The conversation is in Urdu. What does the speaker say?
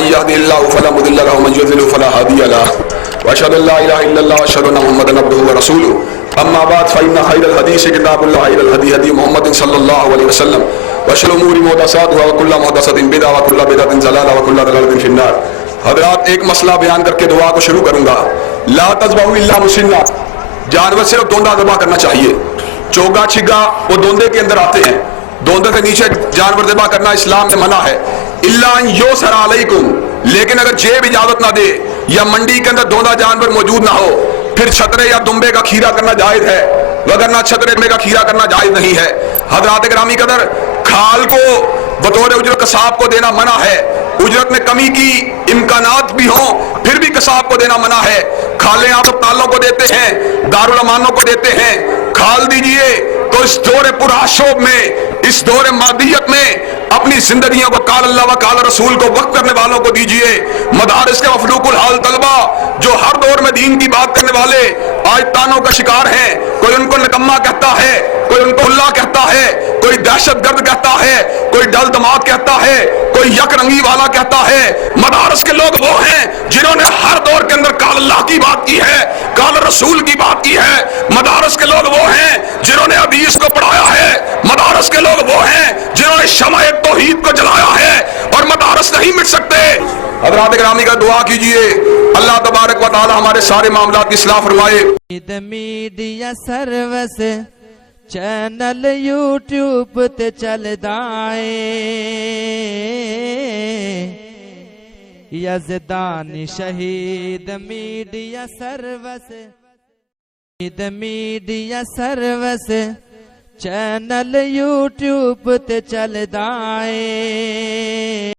من يهده الله فلا مضل له ومن يضلل فلا هادي له واشهد ان لا اله الا الله واشهد ان محمدا عبده ورسوله اما بعد فان خير الحديث كتاب الله خير الهدي هدي محمد صلى الله عليه وسلم وشر الامور محدثاتها وكل محدثة بدعة وكل بدعة ضلالة وكل ضلالة في النار. حضرات ایک مسئلہ بیان کر کے دعا کو شروع کروں گا. لا تذبحوا الا مسنّا، جانور صرف دوندا ذبح کرنا چاہیے. چوگا چھگا وہ دوندے کے اندر آتے ہیں، دوندے کے نیچے جانور ذبح کرنا اسلام سے منع ہے. الا ان یسر علیکم، لیکن اگر جیب اجازت نہ دے یا منڈی کے اندر دوندا جانور موجود نہ ہو پھر چھترے یا دمبے کا کھیرا کرنا جائز ہے، وگرنہ چھترے دمبے کا کھیرا کرنا جائز نہیں ہے. حضرات گرامی قدر، کھال کو بطور اجرت قصاب کو دینا منع ہے. اجرت میں کمی کی امکانات بھی ہوں پھر بھی قصاب کو دینا منع ہے. کھالیں آپ اسپتالوں کو دیتے ہیں، دارالامانوں کو دیتے ہیں، کھال دیجئے تو اس دور پرآشوب میں، اس دور مادیت میں اپنی زندگیوں کو قال اللہ و قال رسول کو وقف کرنے والوں کو دیجئے. مدارس کے مفلوق الحال طلبہ جو ہر دور میں دین کی بات کرنے والے آج تانوں کا شکار ہیں، کوئی ان کو نکما کہتا ہے، کوئی ان کو اللہ کہتا ہے، کوئی دہشت گرد کہتا ہے، کوئی ڈل دماغ کہتا ہے، کوئی یک رنگی والا کہتا ہے. مدارس کے لوگ وہ ہیں جنہوں نے ہر دور کے اندر قال اللہ کی بات کی ہے، قال رسول کی بات کی ہے. مدارس کے لوگ وہ ہیں جنہوں نے حدیث کو پڑھایا ہے. مدارس کے لوگ وہ ہیں جنہوں نے شمع توحید کو جلایا ہے، اور مدارس نہیں مٹ سکتے. حضرات گرامی کا دعا کیجئے اللہ تبارک و تعالی ہمارے سارے معاملات کی اصلاح فرمائے. میڈیا سروس چینل یوٹیوب تے چلدا اے یزدان شہید media service, media service channel YouTube تے چلدا اے.